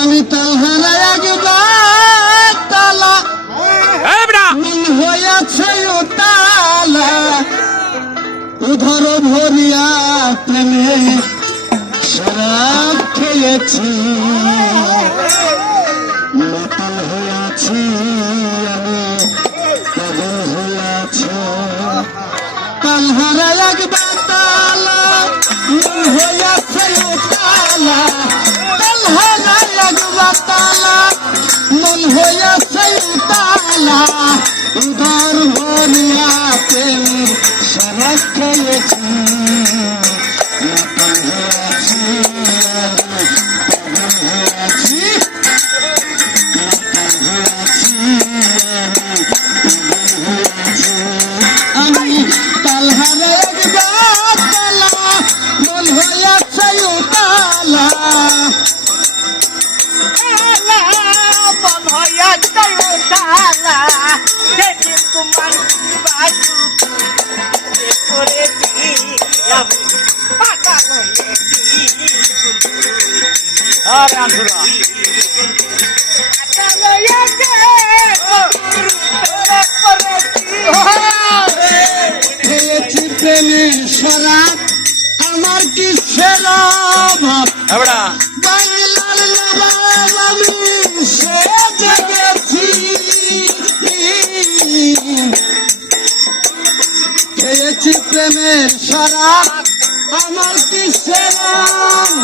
আমি তালহারা একবার তালা মন হইয়াছে তালা উধর ভরিয়া প্রেমে শরাব খেয়েছি। মাতাল হইয়াছি আমি পাগল হইয়াছি তালহারা একবার তালা মন হইয়াছে তালা তালা আরে খেয়েছি প্রেমের আমার কি সেরা এই প্রেমের শরাব আমার কি অভাব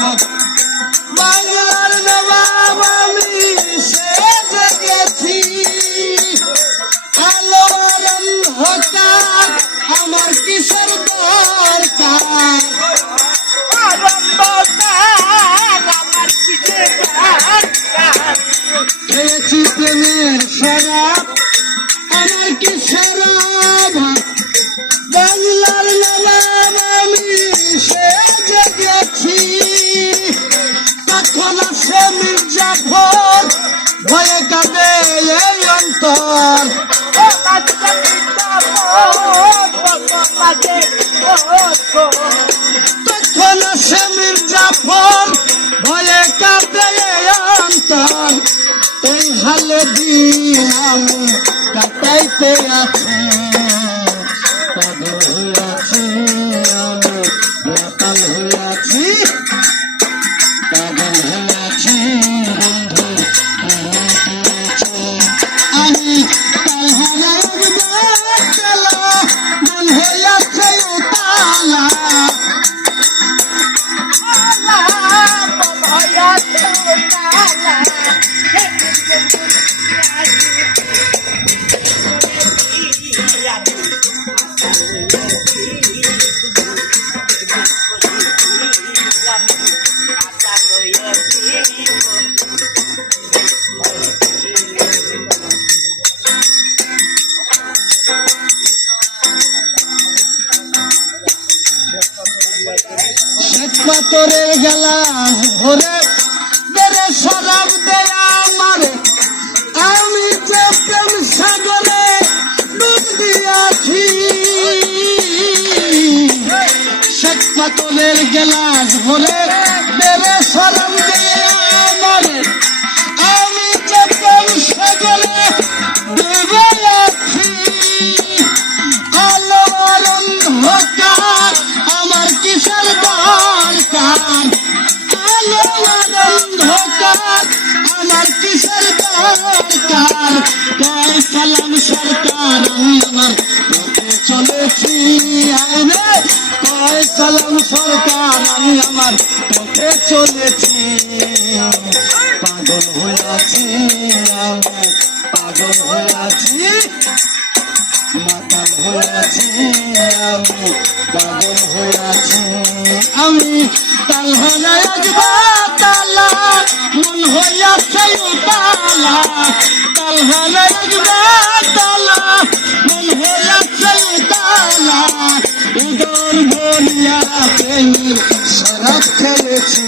বাংলার নবাব আমি সে জেগেছি। আলোর সে মির্জাফর ভয়ে কাঁদে এই অন্তর। তখন সে মির্জাফর ভয়ে কাঁদে এই অন্তর। এই হালে দিন আমি কাটাইতে আছি আমি মাতাল পাথরের গেলাস ভরে সরাব দেয়া আমার। আমি যে প্রেম সাগরে ডুব দিয়াছি। শ্বেত পাথরের গেলাস ভরে সরকার আমার কয় সালাম সরকার আমি আমার পথে চলেছি আমি পাগল হইয়াছি মাতাল হইয়াছি আমি পাগল হইয়াছি আমি তাল হয়ে একবার তালা মন হইয়াছে উতালা তাল হয়ে একবার তালা, মন হইয়াছে উতালা উদর ভরিয়া প্রেমের শরৎ খেলেছি।